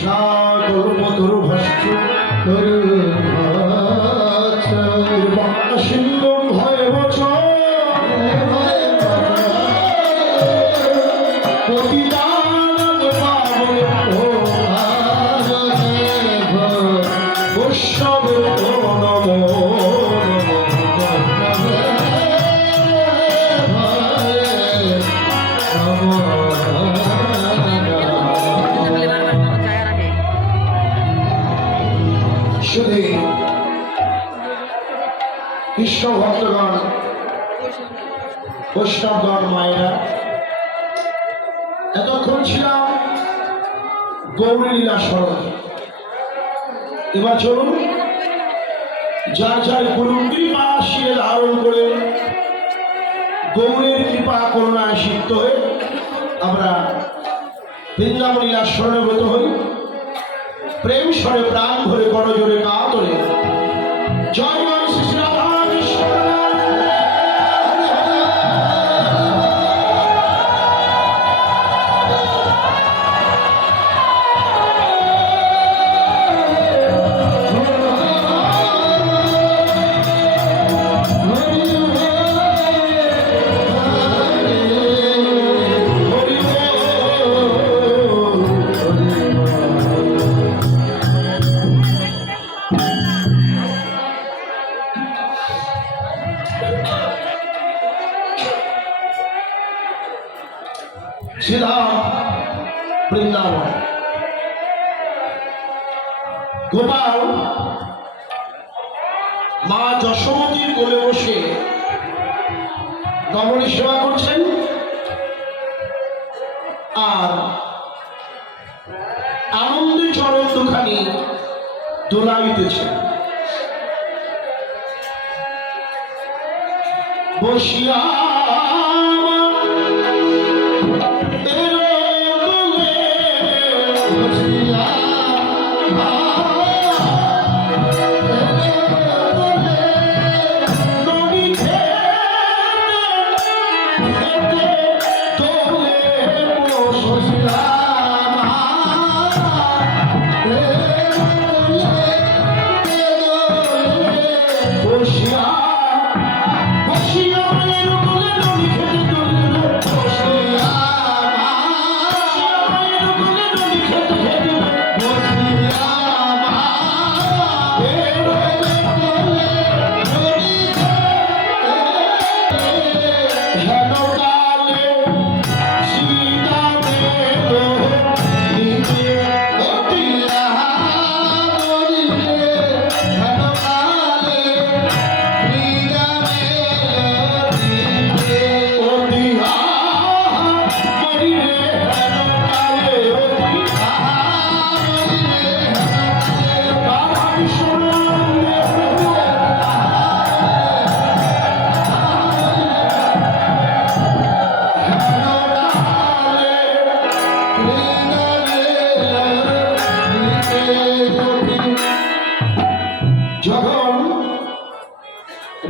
সাগর ভাষ্য সিন্ধু ভয় বছর কৃষ্ণ ভক্তগণ বৈষ্ণবগণ মায়েরা এতক্ষণ ছিলাম গৌরী লীলা স্মরণে। এবার চলুন যার যার গুরু কৃপা শিরে ধারণ করে গৌরের কৃপা করুণায় সিদ্ধ হয়ে আমরা বৃন্দাবন লীলা স্মরণে ব্রত হই। প্রেম স্বরে প্রাণ ভরে করজোরে কাতরে জয় জয় শ্রী রাধা কৃষ্ণ। শ্রীধাম বৃন্দাবন গোপাল মা যশোমতীর কোলে বসে নবনী সেবা করছেন আর আনন্দে চরণ দুখানি দোলাইতেছেন। বসিয়া যখন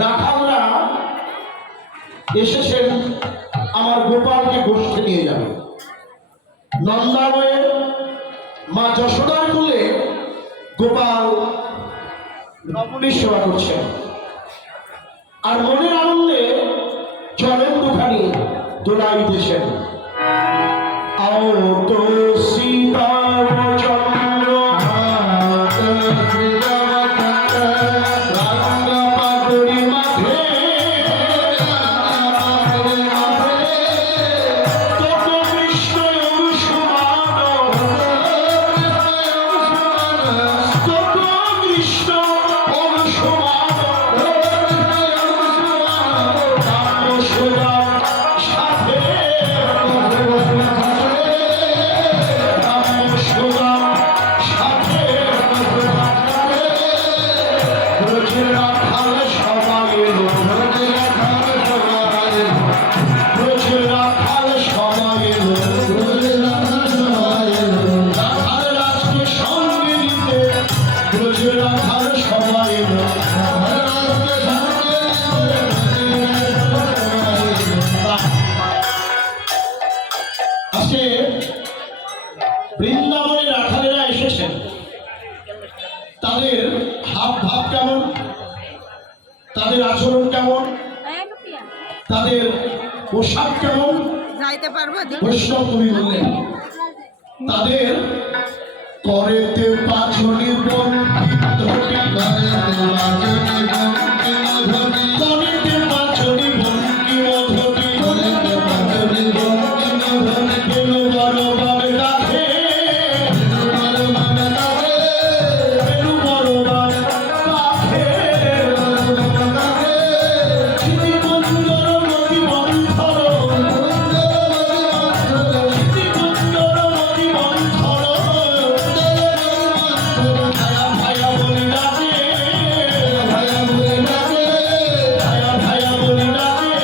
রাখালরা এসেছেন আমার গোপালকে গোষ্ঠে নিয়ে যাবে, নন্দালয়ে মা যশোদার কোলে গোপাল নবনী সেবা করছেন আর মনের আনন্দে চরণ দুখানি দোলাইতেছেন। আও তো সীতার চন্দ্র সাথে তাদের হাব ভাব কেমন, তাদের আচরণ কেমন, তাদের পোশাক কেমন, বৈষ্ণব কবি বললেন তাদের করেতে পাছনি বঙ্কিম ধটি, করেতে পাছনি বঙ্কিম ধটি, বেনু বড় বাবে রাখে, বেনু বড় বাবে রাখে, চিতি কুঞ্জর নদী মন্থর, চিতি কুঞ্জর নদী মন্থর, ভায়া ভায়া বলি ডাকে, ভায়া বলি ডাকে, ভায়া ভায়া বলি ডাকে,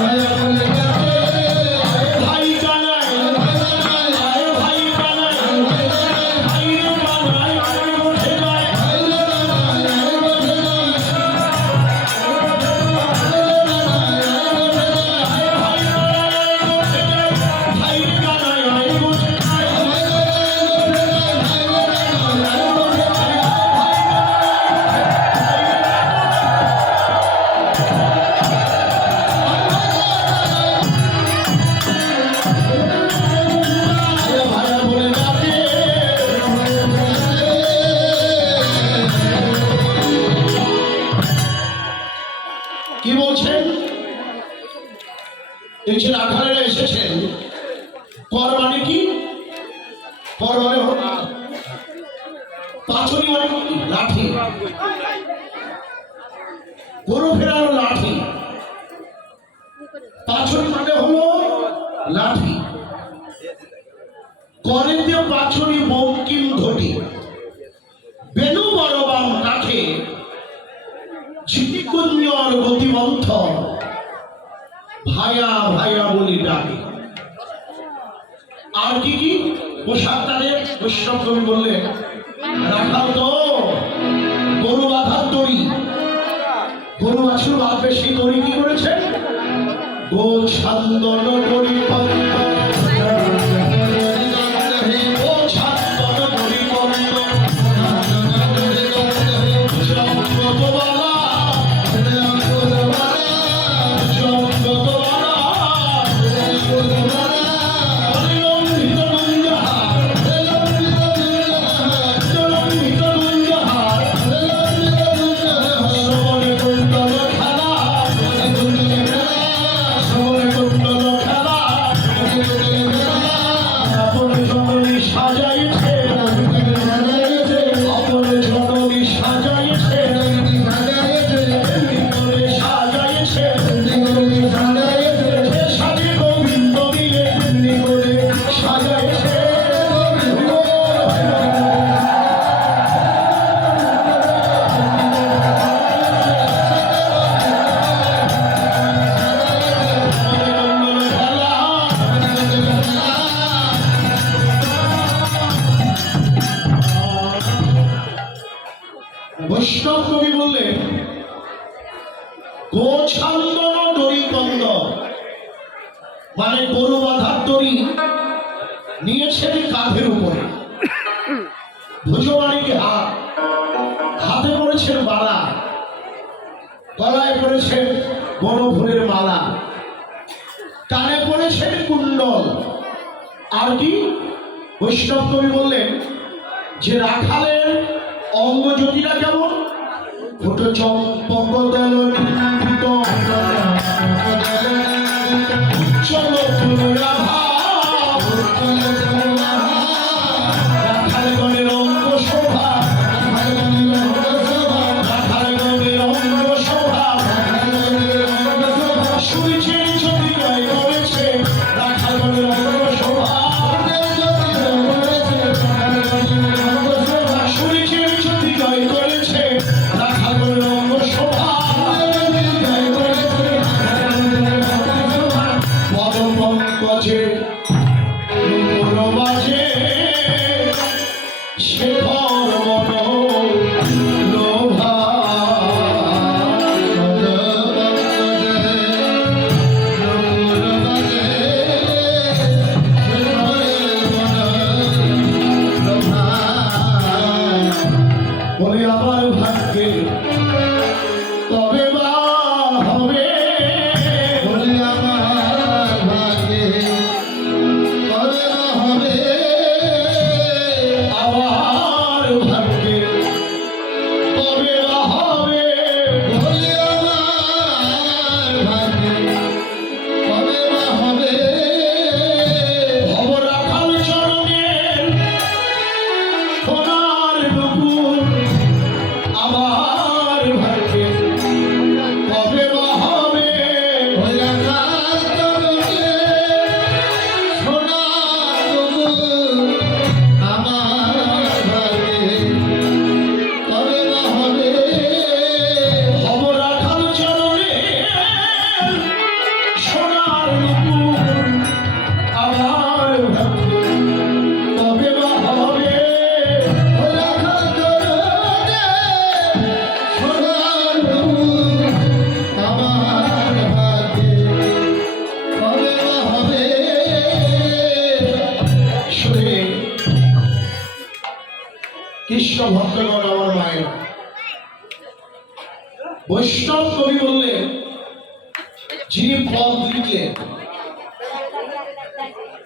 ভায়া বলি ডাকে, ভাই কানাই, ভাই কানাই, ভাই রে কানাই, আমি উঠে যাই, ভাই রে কানাই, আমি উঠে যাই, ভাই রে কানাই, আমি উঠে যাই, ভায়া ভায়া বলে ডাকে। কি বলছেন? এই যে রাখালেরা এসেছেন, কর মানে কি? কর মানে হলো পাথরি, মানে কি? লাঠি, গরু ফেরানো লাঠি, পাথরি মানে হলো লাঠি, করেতে পাথরি বঙ্কিম ধটি, বেনু বড়বাম কাঠে, ছিটিকুঞ্জর গতিমন্থ, ভায়া ভায়া বলি ডাকে। আর কি কি পোশাক তাদের? বৈষ্ণব কবি বললেন রাখাল তো গরু বাঁধার দড়ি, গরু বাছুর বাঁধবে, সেই দড়ি কি করেছে? গো ছান্দন দড়ি পন্থ, গো ছান্দন দড়ি পন্থ, জগৎবালা, জগৎবালা, অনিলম্বিত গুঞ্জহার, অনিলম্বিত গুঞ্জহার, শ্রবণে কুণ্ডল খেলা, শ্রবণে কুণ্ডল খেলা, আপন জননী সাজাইছে, আপন জননী সাজাইছে, এমনি করে সাজাইছে, সে সাজে গোবিন্দ মিলে, এমনি করে সাজাইছে। বৈষ্ণব কবি বললেন গোছান্দন দড়ি কন্দ, মানে গরু বাঁধার দড়ি নিয়েছেন কাঁধের উপরে, ভুজবাড়িকে হাত, হাতে পড়েছেন বালা, গলায় পড়েছেন বনফুলের মালা, কানে পড়েছেন কুণ্ডল। আর কি? বৈষ্ণব কবি বললেন যে রাখালের অঙ্গজ্যোতিটা কেমন? ফুটো চম্পক দল নিন্দিত, চলো রাধা, রাখালগণের অঙ্গ শোভা, রাখালগণের অঙ্গ শোভা, সূর্যের জ্যোতি জয় করেছে রাখালগণের অঙ্গ শোভা, সূর্যের জ্যোতি জয় করেছে রাখালগণের অঙ্গ শোভা, পদ পঙ্কজে নূপুর বাজে, শেখর মন লোভা, তবে বা হবে বলি আমার ভাগ্যে কবে বা হবে আমার ভাগ্যে তবে বা হবে বলি আমার ভাগ্যে কবে বা হবে ভব রাখাল চরণের সোনার নুপুর আমার ভাগ্যে তবে বা হবে ওই আকাশ তরঙ্গে সোনার নুপুর আমার ভাগ্যে কবে বা হবে ভব রাখাল চরণের সোনার নুপুর আমার ভাগ্যে তবে বা হবে ওই আকাশ তরঙ্গে সোনার নুপুর আমার ভাগ্যে কবে বা হবে শুনে কৃষ্ণ ভক্তগণ আমার মায়ের বৈষ্ণব কবি বললেন যিনি পদ লিখলেন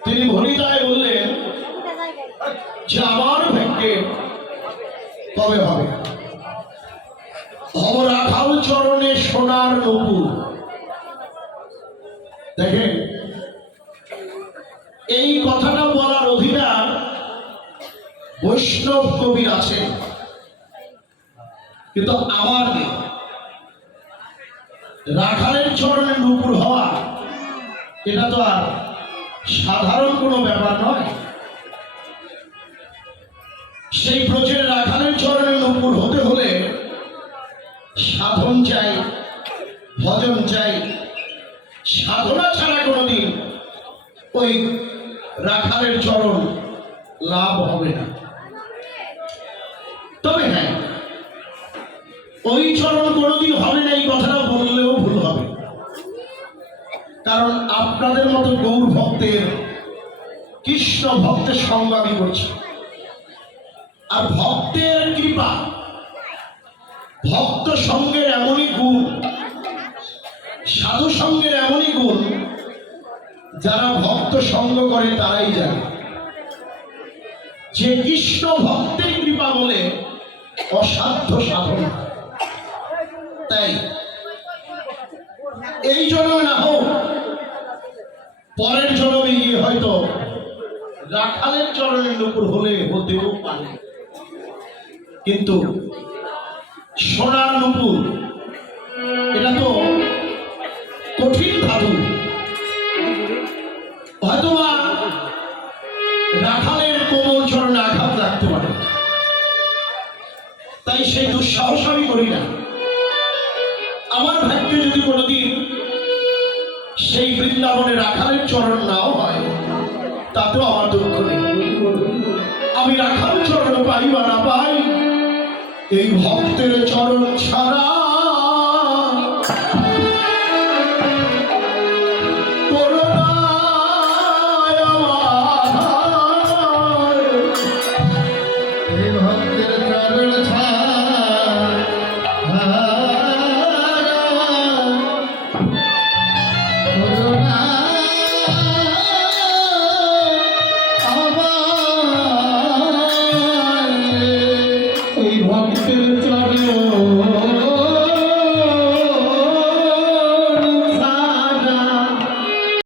তিনি ভনিতায় বললেন যে আমার ভাগ্যে কবে হবে ভব রাখাল চরণে সোনার নুপুর। দেখেন এই কথাটা বলার অধিকার বৈষ্ণব কবির আছে, কিন্তু আমার নেই। রাখালের চরণে নুপুর হওয়া এটা তো আর সাধারণ কোনো ব্যাপার নয়। সেই ব্রজের রাখালের চরণে নুপুর হতে হলে সাধন চাই, ভজন চাই। সাধনা ছাড়া কোনোদিন ওই রাখালের চরণ লাভ হবে না। তবে হ্যাঁ, ওই চরণ কোনোদিন হবে না এই কথাটা বললেও ভুল হবে, কারণ আপনাদের মতো গৌর ভক্তের কৃষ্ণ ভক্তের সঙ্গ আমি করছি। আর ভক্তের কৃপা, ভক্ত সঙ্গের এমনই গুণ, সাধু সঙ্গের এমনই গুণ, যারা ভক্ত সঙ্গ করে তারাই জানে যে কৃষ্ণ ভক্তের কৃপা বলে অসাধ্য সাধনা। তাই এই জন্মে না হোক, পরের জন্মে গিয়ে হয়তো রাখালের চরণের নুপুর হলে হতেও পারে, কিন্তু সোনার নুপুর এটা তো কঠিন ধাতু। হয়তোবা রাখালের কোমল চরণে আঘাত লাগতে পারে, তাই সেই দুঃসাহস আমি করি না। আমার ভাগ্যে যদি কোনোদিন সেই বৃন্দাবনে রাখালের চরণ নাও হয়, তাতেও আমার দুঃখ নেই। আমি রাখাল চরণ পাই বা না পাই, এই ভক্তের চরণ ছাড়া করুণায় আমার এই ভক্তের চরণ ছাড়া